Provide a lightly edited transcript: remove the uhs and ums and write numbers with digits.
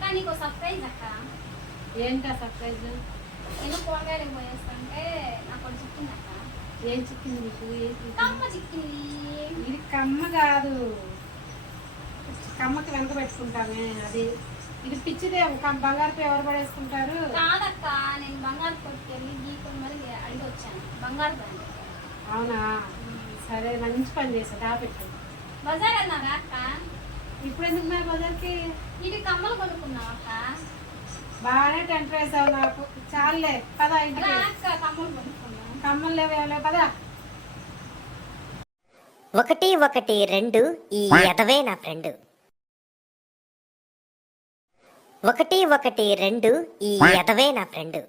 అక్క నీకు సర్ప్రైజ్ అక్క. ఏంటా సర్ప్రైజ్? నేను కూరగాయలకు పోయేస్తుంటే నాకు ఒకటి చిక్కింది అక్క. ఏం చిక్కింది నీకు? కమ్మ చిక్కింది. ఇది కమ్మ కాదు, కమ్మకి వెనక పెట్టుకుంటామే అది. ఇది పిచ్చిదే. బంగారు ఎవరు పడేసుకుంటారు? కాదక్క, నేను బంగారు కొట్టుకెళ్ళి గీకొని మరి అడిగి వచ్చాను. బంగారు బండి. అవునా, సరే మంచి పని చేసా. దాపెట్టు. బజార్ అన్నారా అక్క? ఇప్పుడు ఎందుకు మరి బజార్కి? ఇది కమ్మలు కొనుక్కున్నావు అక్క. బాగానే టెంట్ వేసావు నాకు. చాలులే పదా ఇంటికి. అక్క కమ్మలు కొనుక్కున్నావు. కమ్మలు లేవు పదా. 1 1 2 ఈ ఎదవే నా ఫ్రెండ్. 1 1 2 ఈ ఎదవే నా ఫ్రెండ్.